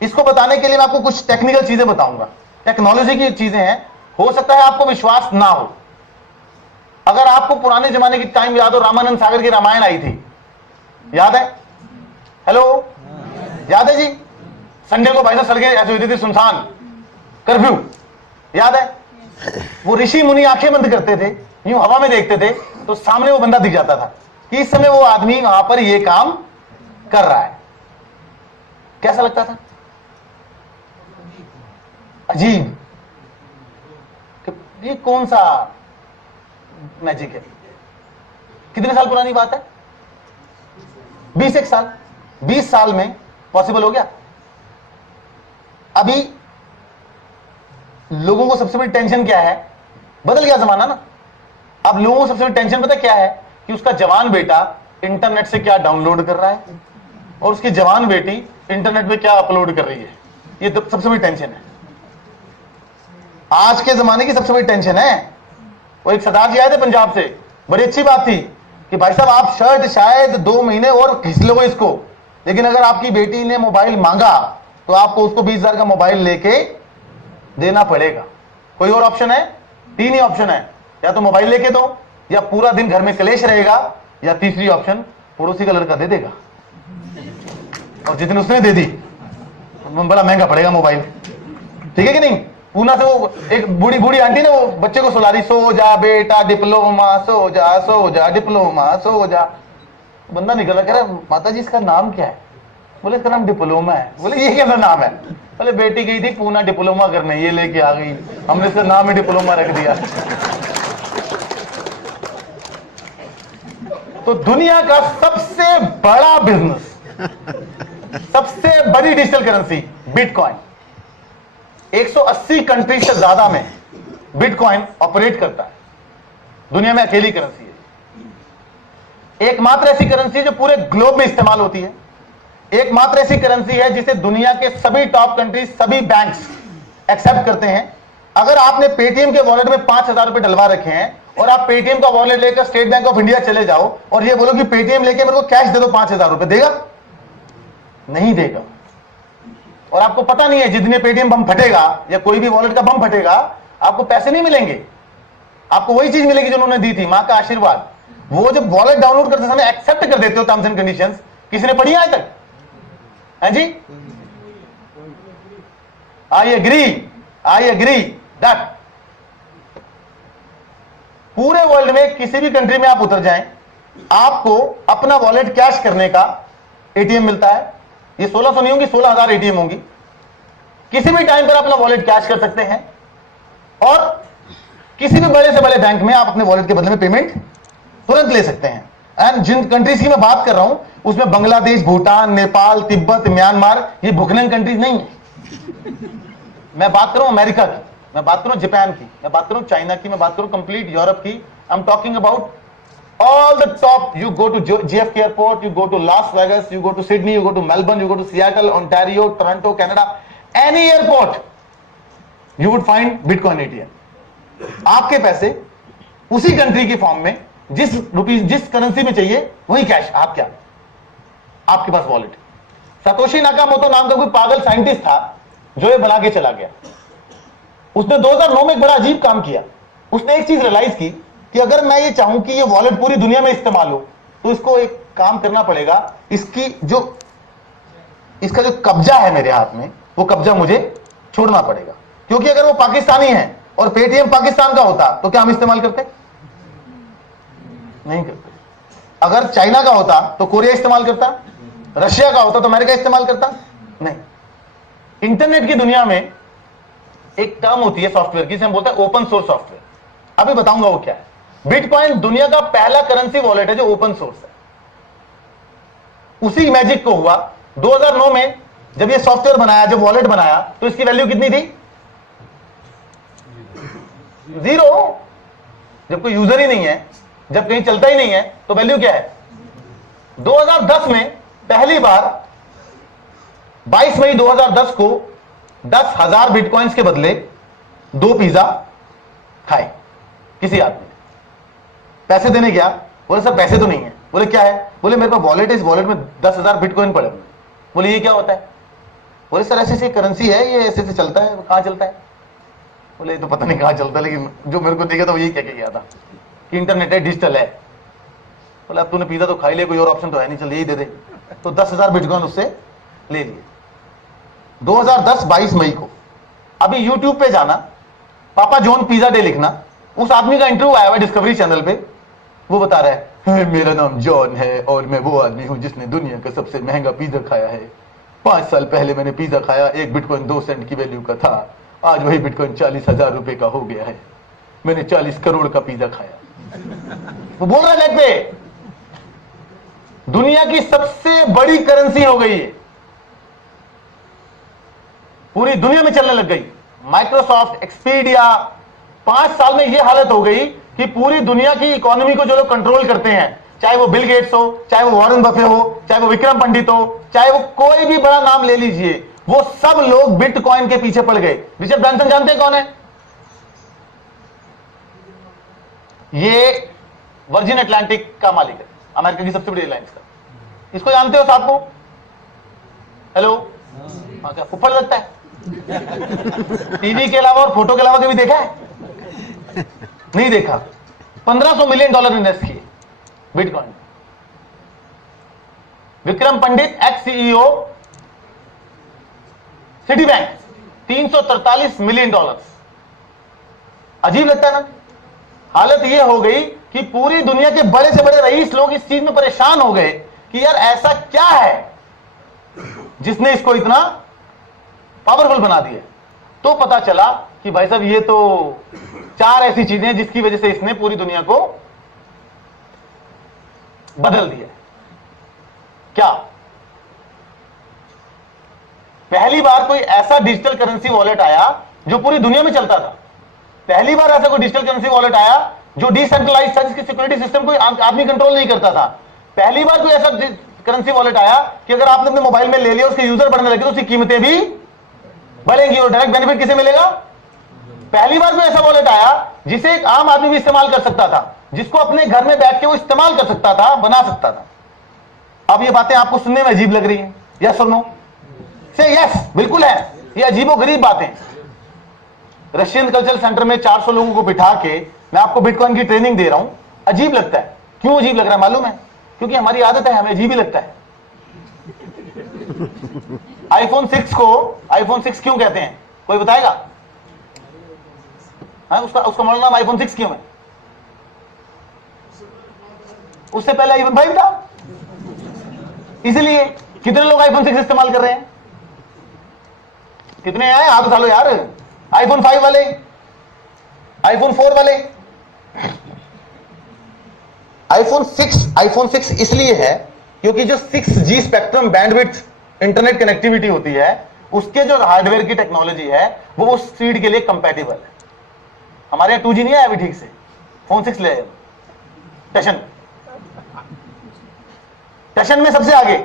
इसको बताने के लिए मैं आपको कुछ टेक्निकल चीजें बताऊंगा, टेक्नोलॉजी की चीजें हैं। हो सकता है आपको विश्वास ना हो। अगर आपको पुराने जमाने की टाइम याद हो, रामानंद सागर की रामायण आई थी, याद है? हेलो, याद है जी? संडे को भाई साहब सड़कें ऐसे होती थी सुनसान, कर्फ्यू, याद है? वो ऋषि मुनि आंखें बंद करते थे, यूं हवा में देखते थे तो सामने वो बंदा दिख जाता था कि इस समय वो आदमी वहां पर ये काम कर रहा है। कैसा लगता था? अजीब। ये कौन सा मैजिक है? कितने साल पुरानी बात है? 21 साल। 20 साल में पॉसिबल हो गया। अभी लोगों को सबसे बड़ी टेंशन क्या है? बदल गया जमाना ना। अब लोगों को सबसे बड़ी टेंशन पता क्या है? कि उसका जवान बेटा इंटरनेट से क्या डाउनलोड कर रहा है और उसकी जवान बेटी इंटरनेट पे क्या अपलोड कर रही है। ये सबसे बड़ी टेंशन है, आज के जमाने की सबसे बड़ी टेंशन है। वो एक सरदार जी आए थे पंजाब से, बड़ी अच्छी बात थी कि भाई साहब आप शर्ट शायद 2 महीने और घिस लो इसको, लेकिन अगर आपकी बेटी ने मोबाइल मांगा तो आपको उसको 20,000 का मोबाइल लेके देना पड़ेगा। कोई और ऑप्शन है? 3 ही ऑप्शन है, या तो मोबाइल लेके दो, या पूरा दिन घर में कलेश रहेगा, या तीसरी ऑप्शन पड़ोसी का लड़का दे देगा, और जितने उसने दे दी बड़ा महंगा पड़ेगा मोबाइल। ठीक है कि नहीं? पूना से वो एक बूढ़ी बूढ़ी आंटी ने वो बच्चे को सुला रही, सो जा बेटा डिप्लोमा, सो जा डिप्लोमा, सो जा। बंदा निकला, कह रहा माता जी इसका नाम क्या है? बोले इसका नाम डिप्लोमा है। बोले ये कैसा नाम है? बोले बेटी गई थी पूना डिप्लोमा करने, ये लेके आ गई, हमने इसका नाम ही डिप्लोमा रख दिया। तो दुनिया का सबसे बड़ा बिजनेस, सबसे बड़ी डिजिटल करेंसी बिटकॉइन, 180 कंट्री से ज्यादा में बिटकॉइन ऑपरेट करता है। दुनिया में अकेली करेंसी है, एकमात्र ऐसी करेंसी जो पूरे ग्लोब में इस्तेमाल होती है, एकमात्र ऐसी करेंसी है जिसे दुनिया के सभी टॉप कंट्रीज, सभी बैंक्स एक्सेप्ट करते हैं। अगर आपने पेटीएम के वॉलेट में 5,000 रुपए डलवा रखे हैं और आप पेटीएम का वॉलेट लेकर स्टेट बैंक ऑफ इंडिया चले जाओ और ये बोलो कि पेटीएम लेके मेरे को कैश दे दो 5,000 रुपए, देगा? नहीं देगा। और आपको पता नहीं है जितने पेटीएम बम फटेगा या कोई भी वॉलेट का बम फटेगा, आपको पैसे नहीं मिलेंगे, आपको वही चीज मिलेगी जो उन्होंने दी थी, मां का आशीर्वाद। वो जब वॉलेट डाउनलोड करते समय एक्सेप्ट कर देते हो टर्म्स एंड कंडीशंस, किसी ने पढ़ी आज तक? है जी? आई एग्री दैट पूरे वर्ल्ड में किसी भी कंट्री में आप उतर जाएं, आपको अपना वॉलेट कैश करने का एटीएम मिलता है। ये 1600 नहीं होंगी, 16,000 एटीएम होंगी। किसी भी टाइम पर अपना वॉलेट कैश कर सकते हैं और किसी भी बड़े से बड़े बैंक में आप अपने वॉलेट के बदले में पेमेंट तुरंत ले सकते हैं। एंड जिन कंट्रीज की मैं बात कर रहा हूं उसमें बांग्लादेश, भूटान, नेपाल, तिब्बत, म्यांमार, ये भुखनंग कंट्रीज नहीं है। मैं बात कर रहा हूं अमेरिका की, मैं बात कर रहा हूं जापान की, मैं बात कर रहा हूं चाइना की, मैं बात कर रहा हूं कंप्लीट यूरोप की। I am talking about all the top. You go to JFK airport, you go to Las Vegas, you go to Sydney, you go to Melbourne, you go to Seattle, Ontario, Toronto, Canada, any airport you would find Bitcoin ATM। आपके पैसे उसी country की form में जिस currency में चाहिए वही cash. आप क्या, आपके पास वॉलेट। सतोशी नाकामोटो नाम का कोई पागल साइंटिस्ट था जो ये बना के चला गया। उसने 2009 में एक बड़ा अजीब काम किया। उसने एक चीज रियलाइज की कि अगर मैं ये चाहूं कि ये वॉलेट पूरी दुनिया में इस्तेमाल हो तो इसको एक काम करना पड़ेगा, इसका जो कब्जा है मेरे हाथ में, वो कब्जा मुझे छोड़ना पड़ेगा। क्योंकि अगर वो पाकिस्तानी है और पेटीएम पाकिस्तान का होता तो क्या हम इस्तेमाल करते? नहीं करते। अगर चाइना का होता तो कोरिया इस्तेमाल करता, रशिया का होता तो अमेरिका इस्तेमाल करता? नहीं। इंटरनेट की दुनिया में एक टर्म होती है सॉफ्टवेयर की, जिसे हम बोलते हैं ओपन सोर्स सॉफ्टवेयर। अभी बताऊंगा वो क्या है। बिटकॉइन दुनिया का पहला करेंसी वॉलेट है जो ओपन सोर्स है। उसी मैजिक को हुआ 2009 में जब ये सॉफ्टवेयर बनाया, जब वॉलेट बनाया तो इसकी वैल्यू कितनी थी? 0। जब कोई यूजर ही नहीं है, जब कहीं चलता ही नहीं है तो वैल्यू क्या है? 2010 में पहली बार 22 मई 2010 को 10,000 बिटकॉइंस के बदले 2 पिज्जा खाए किसी आदमी। पैसे देने गया, बोले सर पैसे तो नहीं है। बोले क्या है? बोले मेरे पास वॉलेट है, इस वॉलेट में 10,000 बिटकॉइन पड़े। बोले ये क्या होता है? बोले सर ऐसी ऐसी करेंसी है, ये ऐसे ऐसे चलता है, कहाँ चलता है? बोले ये तो पता नहीं कहाँ चलता, लेकिन जो मेरे को दिखा था वो यही कह के गया था कि इंटरनेट है, डिजिटल है। बोले अब तूने पिज्जा तो खा ही लिया, कोई और ऑप्शन तो है नहीं, चल यही दे दे। तो 10,000 बिटकॉइन उससे ले लिए। 2010-22 मई को अभी यूट्यूब पे जाना, पापा जॉन पिज्जा डे लिखना, उस आदमी का इंटरव्यू आया हुआ डिस्कवरी चैनल पे। वो बता रहा है मेरा नाम जॉन है और मैं वो आदमी हूं जिसने दुनिया का सबसे महंगा पिज्जा खाया है। 5 साल पहले मैंने पिज्जा खाया, 1 बिटकॉइन 2 सेंट की वैल्यू का था, आज वही बिटकॉइन 40,000 रुपए का हो गया है। मैंने 40 करोड़ का पिज्जा खाया। वो बोल रहा है नेट पे, दुनिया की सबसे बड़ी करेंसी हो गई है, पूरी दुनिया में चलने लग गई। माइक्रोसॉफ्ट, एक्सपीडिया, 5 साल में यह हालत हो गई कि पूरी दुनिया की इकोनॉमी को जो लोग कंट्रोल करते हैं, चाहे वो बिल गेट्स हो, चाहे वो वॉरेन बफे हो, चाहे वो विक्रम पंडित हो, चाहे वो कोई भी बड़ा नाम ले लीजिए, वो सब लोग बिटकॉइन के पीछे पड़ गए। रिचर्ड ब्रांसन जानते हैं कौन है? ये वर्जिन अटलांटिक का मालिक है, अमेरिका की सबसे बड़ी एयरलाइंस का। इसको जानते हो साहब को? हेलो, हाँ, क्या ऊपर लगता है? टीवी के अलावा और फोटो के अलावा कभी देखा है? नहीं देखा। $1500 मिलियन इन्वेस्ट किए bitcoin. Vikram Pandit ex CEO Citibank, $343 million. अजीब लगता है ना? हालत यह हो गई कि पूरी दुनिया के बड़े से बड़े रईस लोग इस चीज में परेशान हो गए कि यार ऐसा क्या है जिसने इसको इतना पावरफुल बना दिया। तो पता चला कि भाई साहब ये तो 4 ऐसी चीजें हैं जिसकी वजह से इसने पूरी दुनिया को बदल दिया। क्या? पहली बार कोई ऐसा डिजिटल करेंसी वॉलेट आया जो पूरी दुनिया में चलता था। पहली बार ऐसा कोई डिजिटल करेंसी वॉलेट आया जो डिसेंट्रलाइज्ड था, जिसकी सिक्योरिटी सिस्टम कोई आदमी कंट्रोल नहीं करता था। पहली बार कोई ऐसा करेंसी वॉलेट आया कि अगर आपने अपने मोबाइल में ले लिया, उसके यूजर बढ़ने लगे तो उसकी कीमतें भी बढ़ेंगी और डायरेक्ट बेनिफिट किसे मिलेगा? पहली बार कोई ऐसा वॉलेट आया जिसे एक आम आदमी भी इस्तेमाल कर सकता था, जिसको अपने घर में बैठ के वो इस्तेमाल कर सकता था, बना सकता था। अब ये बातें आपको सुनने में अजीब लग रही हैं? यस और नो? से यस, बिल्कुल है। ये अजीबोगरीब बातें। रशियन कल्चरल सेंटर में 400 लोगों को बिठा के मैं आपको बिटकॉइन की ट्रेनिंग दे रहा हूं। अजीब लगता है। क्यों अजीब लग रहा है मालूम है? क्योंकि हमारी आदत है, हमें अजीब ही लगता है। आईफोन 6 को आईफोन 6 क्यों कहते हैं? कोई बताएगा? हाँ, उसका मॉडल नाम आईफोन 6 क्यों है? उससे पहले आईफोन 5 था, इसलिए। कितने लोग आईफोन 6 इस्तेमाल कर रहे हैं? कितने आए? हाथ उठा लो यार। आईफोन 5 वाले, आईफोन 4 वाले। आईफोन 6 इसलिए है क्योंकि जो 6G spectrum bandwidth internet connectivity होती है, उसके जो हार्डवेयर की टेक्नोलॉजी है वो उस स्पीड के लिए कंपैटिबल है। हमारे यहां 2G नहीं आया अभी ठीक से, फोन 6 ले आए। टशन में सबसे आगे,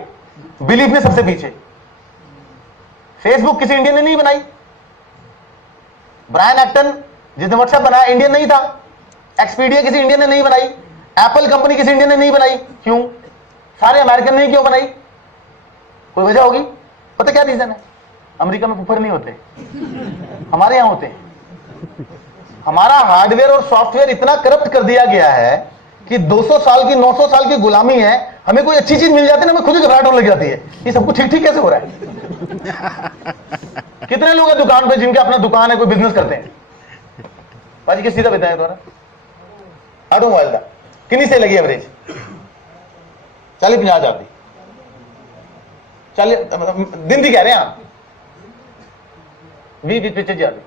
बिलीफ में सबसे पीछे। फेसबुक किसी इंडियन ने नहीं बनाई। ब्रायन एक्टन जिसने व्हाट्सएप बनाया, इंडियन नहीं था। एक्सपीडिया किसी इंडियन ने नहीं बनाई। एप्पल कंपनी किसी इंडियन ने नहीं बनाई। क्यों? सारे अमेरिकन ने क्यों बनाई? कोई वजह होगी? पता क्या रीजन है? अमेरिका में फुफर नहीं होते, हमारे यहां होते हैं। हमारा हार्डवेयर और सॉफ्टवेयर इतना करप्ट कर दिया गया है कि 200 साल की 900 साल की गुलामी है। हमें कोई अच्छी चीज मिल जाती है ना, हमें खुद ही घबराहट होने लग जाती है। ये सब कुछ ठीक ठीक कैसे हो रहा है? कितने लोग हैं दुकान पे जिनके अपना दुकान है, कोई बिजनेस करते हैं? भाजी किस चीज का बताया तुम्हारा? ऑटोमोबाइल का। कितनी से लगी एवरेज? 40-50 हज़ार दी। 40 दिन दी कह रहे हैं आप? 20-25 हज़ार दी।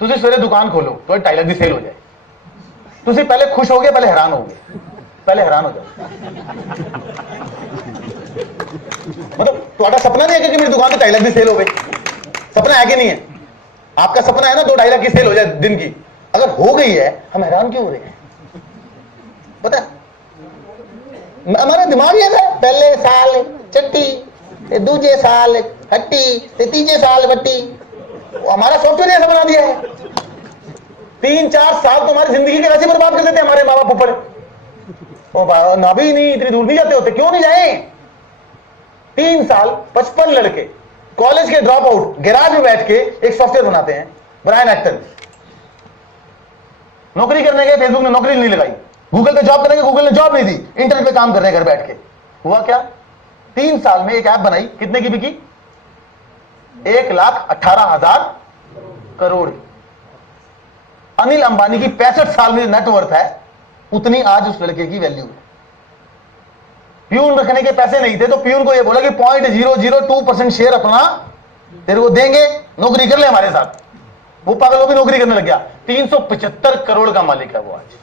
तुझे सवेरे दुकान खोलो तो 2.5 लाख की सेल हो जाए। तुझे पहले खुश हो गए, पहले हैरान हो गए, पहले हैरान हो जाओ। मतलब तुम्हारा सपना नहीं है कि मेरी दुकान पे 2.5 लाख की सेल हो गई? सपना है कि नहीं है? आपका सपना है ना 2-2.5 लाख की सेल हो जाए दिन की। अगर हो गई है, हम हैरान क्यों हो रहे हैं? पता हमारा दिमाग ये था, पहले साल चट्टी, दूसरे साल हट्टी, तीसरे साल बट्टी। हमारा सॉफ्टवेयर ऐसा बना दिया है। 3-4 साल तो हमारी जिंदगी के वैसे बर्बाद कर देते हैं हमारे माँ बाप ऊपर। ना भी नहीं, इतनी दूर नहीं जाते होते। क्यों नहीं जाए? 3 साल 55 लड़के कॉलेज के ड्रॉप आउट गैराज में बैठ के एक सॉफ्टवेयर बनाते हैं। ब्रायन एक्टन नौकरी करने गए, फेसबुक ने नौकरी नहीं लगाई। गूगल पे जॉब करेंगे, गूगल ने जॉब नहीं दी, इंटरनेट पे काम कर रहे हैं घर बैठ के। हुआ क्या? 3 साल में एक ऐप बनाई, कितने की बिकी? 1,18,000 करोड़। अनिल अंबानी की 65 साल में नेटवर्थ है, उतनी आज उस लड़के की वैल्यू है। प्यून रखने के पैसे नहीं थे तो प्यून को यह बोला कि 0.002% शेयर अपना तेरे को देंगे, नौकरी कर ले हमारे साथ। वो पागल, वो भी नौकरी करने लग गया। 375 करोड़ का मालिक है वो आज।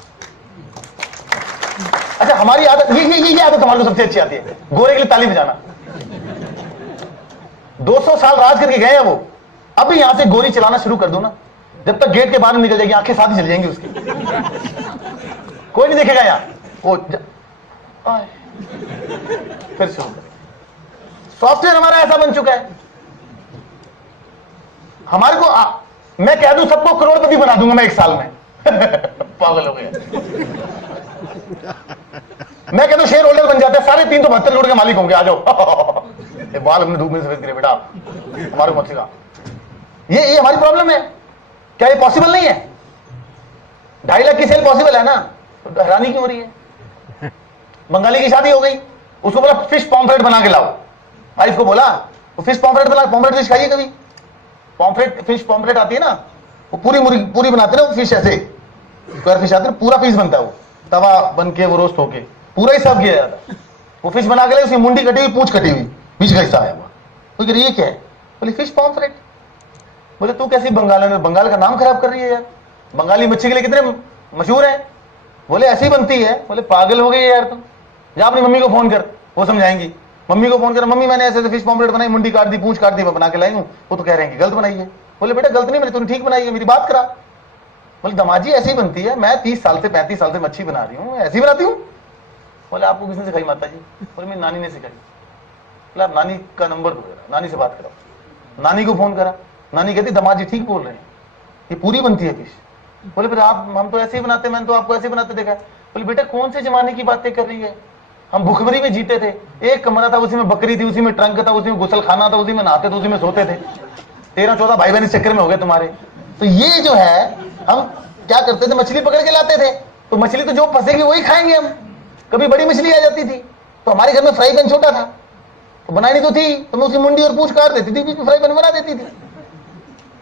अच्छा, हमारी आदत ये आदत हमारे को सबसे अच्छी आती है, गोरे के लिए ताली बजाना। 200 साल राज करके गए हैं वो, अभी यहां से गोरी चलाना शुरू कर दो ना, जब तक गेट के बाहर निकल जाएगी आंखें साथ ही चल जाएंगी उसकी, कोई नहीं देखेगा यहां। वो फिर शुरू करें। सॉफ्टवेयर हमारा ऐसा बन चुका है, हमारे को मैं कह दूं सबको करोड़पति बना दूंगा मैं 1 साल में। पागल हो गया। मैं कहता हूं शेयर होल्डर बन जाते हैं सारे, 372 करोड़ के मालिक होंगे। आ जाओ। बाल हमने धूप में सफेद करे बेटा, हमारे को मत सिखा। ये हमारी प्रॉब्लम है। क्या ये पॉसिबल नहीं है? 2.5 लाख की सेल पॉसिबल है ना, तो हैरानी क्यों हो रही है? बंगाली की शादी हो गई, उसको बोला फिश पॉम्फ्रेट बना के लाओ। वाइफ को बोला वो फिश पॉम्फ्रेट बना, पॉम्फ्रेट फिश खाइए कभी? पॉम्फ्रेट फिश पॉम्फ्रेट आती है ना, वो पूरी बनाते ना वो फिश, ऐसे स्क्वायर फिश आती है, पूरा पीस बनता है वो, तवा बन के वो रोस्ट होके पूरा ही सर्व किया जाता है। वो फिश बना के लाए, उसकी मुंडी कटी हुई, पूंछ कटी हुई, बीच का हिस्सा आया हुआ। वो कह रही ये क्या है? बोले फिश पॉम्फ्रेट। बोले तू कैसी बंगाल का नाम खराब कर रही है यार, बंगाली मच्छी के लिए कितने मशहूर है। बोले ऐसी बनती है। बोले पागल हो गई यार तुम, जा अपनी मम्मी को फोन कर, वो समझाएंगी। मम्मी को फोन कर, मम्मी मैंने ऐसे फिश पॉम्फ्रेट बनाई, मुंडी काट दी, पूंछ काट दी, मैं बना के लाई हूं। वो तो कह रहे हैं कि गलत बनाई है। बोले बेटा गलत नहीं बनी, तूने ठीक बनाई है, मेरी बात करा। बोले दमाजी ऐसी बनती है, मैं 30 साल से 35 साल से मच्छी बना रही हूँ, ऐसी बनाती हूँ। बोले आपको किसने सिखाई माता जी? बोले मेरी नानी ने सिखाई। बोले आप नानी का नंबर दो, नानी से बात करो। नानी को फोन करा, नानी कहती दमाजी ठीक बोल रहे हैं, ये पूरी बनती है फिश। बोले फिर आप, हम तो ऐसे ही बनाते, मैंने तो आपको ऐसे बनाते देखा। बोले बेटा कौन से जमाने की बातें कर रही है, हम भुखमरी में जीते थे, एक कमरा था, उसी में बकरी थी, उसी में ट्रंक था, उसी में गुसल खाना था, उसी में नहाते थे, उसी में सोते थे। 13-14 भाई बहन इस चक्कर में हो गए तुम्हारे। तो ये जो है, हम क्या करते थे, मछली पकड़ के लाते थे, तो मछली तो जो फंसेगी वही खाएंगे हम। कभी बड़ी मछली आ जाती थी तो हमारे घर में फ्राई पैन छोटा था, तो बनानी तो थी, तो मैं उसकी मुंडी और पूंछ काट देती थी, बीच में फ्राई पैन बना देती थी।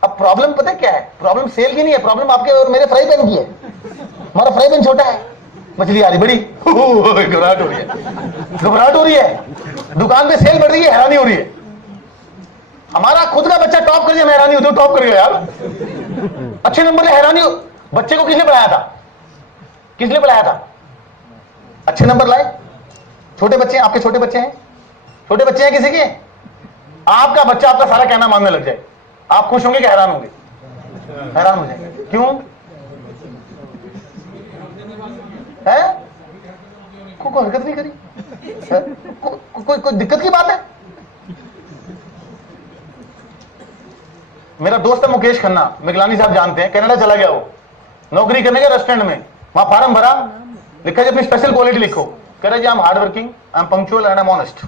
अब प्रॉब्लम पता क्या है? प्रॉब्लम सेल की नहीं है, प्रॉब्लम आपके और मेरे फ्राई पैन की है। हमारा फ्राई पैन छोटा है, मछली आ रही बड़ी, घबराहट हो रही है, घबराहट हो रही है, दुकान पे सेल बढ़ रही है, हैरानी हो रही है। हमारा खुद का बच्चा टॉप कर दिया, मैं हैरानी होती हूँ, टॉप कर गया यार, अच्छे नंबर ले, हैरानी हो। बच्चे को किसने पढ़ाया था? किसने पढ़ाया था? अच्छे नंबर लाए। छोटे बच्चे हैं आपके, छोटे बच्चे हैं, छोटे बच्चे हैं किसी के? आपका बच्चा आपका सारा कहना मानने लग जाए, आप खुश होंगे कि हैरान होंगे? हैरान हो जाएंगे। क्यों है? कोई हरकत नहीं करी, कोई दिक्कत की बात है? मेरा दोस्त है मुकेश खन्ना, मिगलानी साहब जानते हैं, कनाडा चला गया वो नौकरी करने के, रेस्टोरेंट में, वहां फार्म भरा, लिखा जी अपनी स्पेशल क्वालिटी लिखो। कह रहे जी I am hard working, I am punctual and I am honest.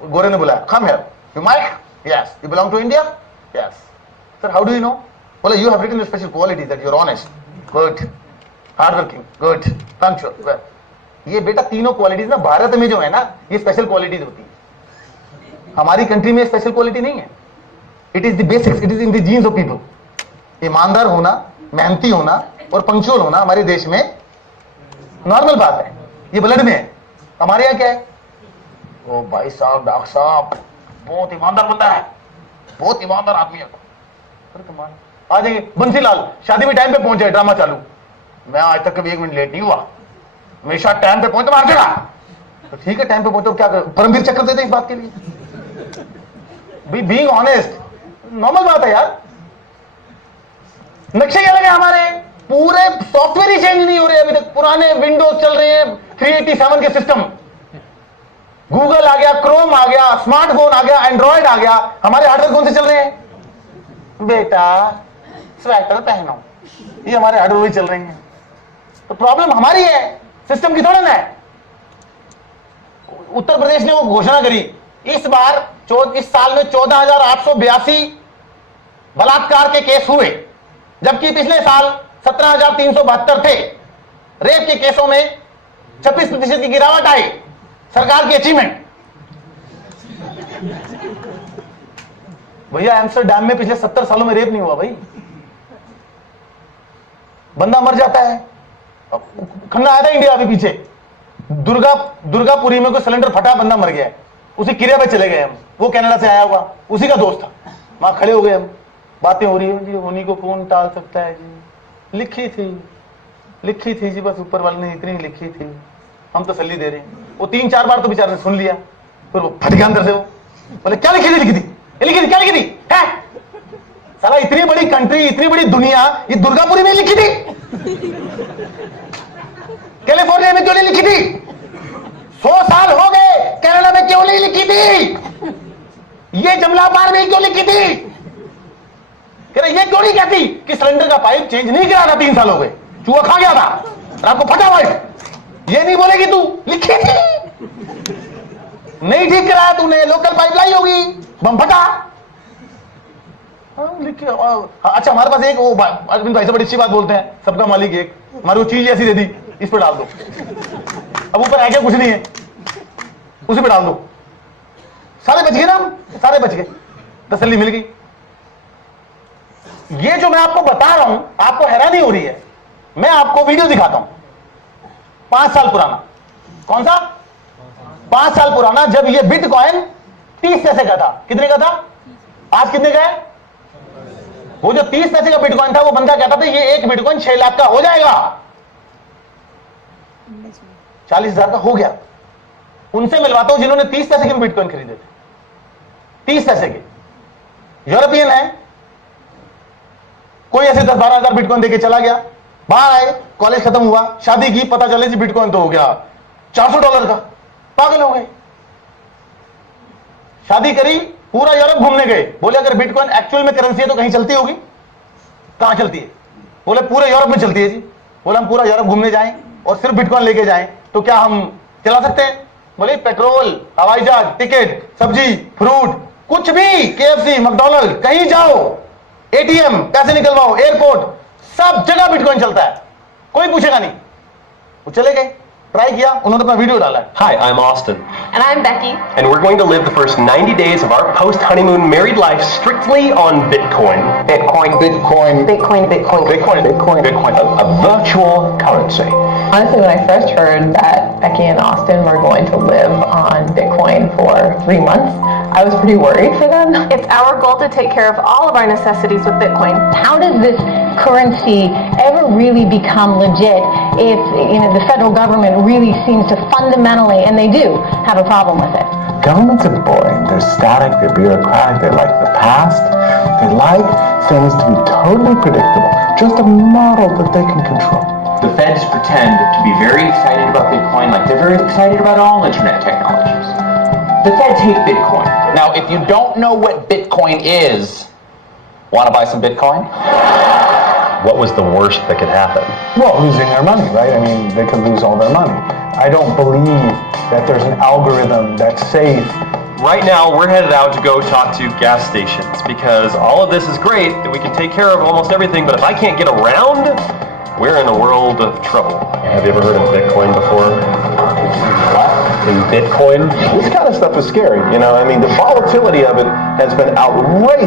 गोरे ने बुलाया, come here, you Mike, yes, you belong to India, yes sir, how do you know? बोले you have written your special quality that you are honest, good, hard working, good, punctual, well. ये बेटा तीनों qualities ना भारत में जो है ना, ये स्पेशल क्वालिटीज होती है। हमारी कंट्री में स्पेशल क्वालिटी नहीं है। It is the basics, it is in the jeans of people. ईमानदार होना, मेहनती होना और पंक्चुअल होना हमारे देश में नॉर्मल बात है, ये ब्लड में है। हमारे यहाँ क्या है? ओ भाई साहब, डॉक्टर साहब बहुत ईमानदार बंदा है, बहुत ईमानदार आदमी है। अरे तुम्हारे आ जाएंगे, बंसीलाल शादी में टाइम पे पहुंच जाए, ड्रामा चालू, मैं आज तक कभी 1 मिनट लेट नहीं हुआ, हमेशा टाइम पे पहुंच, तो मार देगा। तो ठीक है टाइम पे पहुंचो, क्या कर, परमवीर चक्कर देते इस बात के लिए। बीइंग ऑनेस्ट नॉर्मल बात है यार। नक्शे क्या लगे हमारे, पूरे सॉफ्टवेयर ही चेंज नहीं हो रहे अभी तक, पुराने विंडोज चल रहे हैं 387 के सिस्टम, गूगल आ गया, क्रोम आ गया, स्मार्टफोन आ गया, एंड्रॉइड आ गया, हमारे हार्डवेयर कौन से चल रहे हैं? बेटा स्वेटर पहनो, ये हमारे हार्डवेयर चल रहे हैं। तो प्रॉब्लम हमारी है, सिस्टम की थोड़ा ना है। उत्तर प्रदेश ने वो घोषणा करी, इस बार इस साल में 14,882 बलात्कार के केस हुए, जबकि पिछले साल 17,372 थे। रेप के केसों में 26% की गिरावट आई। सरकार की अचीवमेंट। भैया एम्स्टरडैम में पिछले 70 सालों में रेप नहीं हुआ भाई। बंदा मर जाता है। खन्ना आया था इंडिया अभी पीछे, दुर्गापुरी में कोई सिलेंडर फटा, बंदा मर गया है, उसी क्रिया पे चले गए हम। वो कनाडा से आया हुआ, उसी का दोस्त था। वहां खड़े हो गए हम, बातें हो रही है जी, होनी को कौन टाल सकता है जी, लिखी थी जी, बस ऊपर वाले ने इतनी लिखी थी, हम तसल्ली दे रहे हैं। वो 3-4 बार तो बेचारे ने सुन लिया, फिर वो फट गया अंदर से। वो बोले क्या लिखी थी, क्या लिखी थी है? साला इतनी बड़ी कंट्री, इतनी बड़ी दुनिया, ये दुर्गापुरी में लिखी थी, कैलिफोर्निया में क्यों नहीं लिखी थी? 100 साल हो गए, कनाडा में क्यों नहीं लिखी थी? ये जमलाबार में क्यों लिखी थी? कह रहे ये क्यों नहीं कहती कि सिलेंडर का पाइप चेंज नहीं करा था, 3 साल हो गए, चूहा खा गया था, रात को फटा पाइप। ये नहीं बोलेगी तू लिखी थी, नहीं ठीक कराया तूने, लोकल पाइप लाई होगी, बम फटा। अच्छा हमारे पास एक वो अरविंद भाई से बड़ी अच्छी बात बोलते हैं, सबका मालिक एक, हमारी वो चीज ऐसी दे दी, इस पर डाल दो, अब ऊपर आगे कुछ नहीं है, उसी पे डाल दो, सारे बच गए ना, सारे बच गए, तसल्ली मिल गई। ये जो मैं आपको बता रहा हूं, आपको हैरानी हो रही है। मैं आपको वीडियो दिखाता हूं 5 साल पुराना। कौन सा? 5 साल पुराना, जब ये बिटकॉइन 30 पैसे का था। कितने का था? आज कितने का है? वो जो 30 पैसे का बिटकॉइन था, वो बंदा कहता था ये एक बिटकॉइन 6 लाख का हो जाएगा, 40,000 का हो गया। उनसे मिलवाता हूं जिन्होंने 30 पैसे के बिटकॉइन खरीदे थे, 30 पैसे के, यूरोपियन है। कोई ऐसे 10-12 हजार बिटकॉइन देके चला गया, बाहर आए, कॉलेज खत्म हुआ, शादी की, पता चले जी बिटकॉइन तो हो गया $400 का, पागल हो गए। शादी करी, पूरा यूरोप घूमने गए, बोले अगर बिटकॉइन एक्चुअल में करेंसी है तो कहीं चलती होगी? कहां चलती है? बोले पूरे यूरोप में चलती है जी। बोले हम पूरा यूरोप घूमने जाएं और सिर्फ बिटकॉइन लेके जाएं तो क्या हम चला सकते हैं? बोले पेट्रोल, हवाई जहाज, टिकट, सब्जी, फ्रूट, कुछ भी, KFC, मैकडॉनल्ड, कहीं जाओ, ATM, पैसे निकलवाओ, एयरपोर्ट, सब जगह बिटकॉइन चलता है, कोई पूछेगा नहीं। वो चले गए, ट्राई किया, उन्होंने अपना वीडियो डाला है। Hi, I'm Austin. And I'm Becky. And we're going to live the first 90 days of our post-honeymoon married life strictly on Bitcoin. Bitcoin. A virtual currency. Honestly, when I first heard that Becky and Austin were going to live on Bitcoin for 3 months, I was pretty worried for them. It's our goal to take care of all of our necessities with Bitcoin. How does this currency ever really become legit if the federal government really seems to fundamentally, and they do, have a problem with it? Governments are boring. They're static. They're bureaucratic. They like the past. They like things to be totally predictable. Just a model that they can control. The feds pretend to be very excited about Bitcoin like they're very excited about all internet technologies. The feds hate Bitcoin. Now, if you don't know what Bitcoin is, want to buy some Bitcoin? What was the worst that could happen? Well, losing their money, right? I mean, they could lose all their money. I don't believe that there's an algorithm that's safe. Right now, we're headed out to go talk to gas stations because all of this is great that we can take care of almost everything, but if I can't get around, we're in a world of trouble. Have you ever heard of Bitcoin before? In Bitcoin? This kind of stuff is scary, I mean, the volatility of it has been outrageous.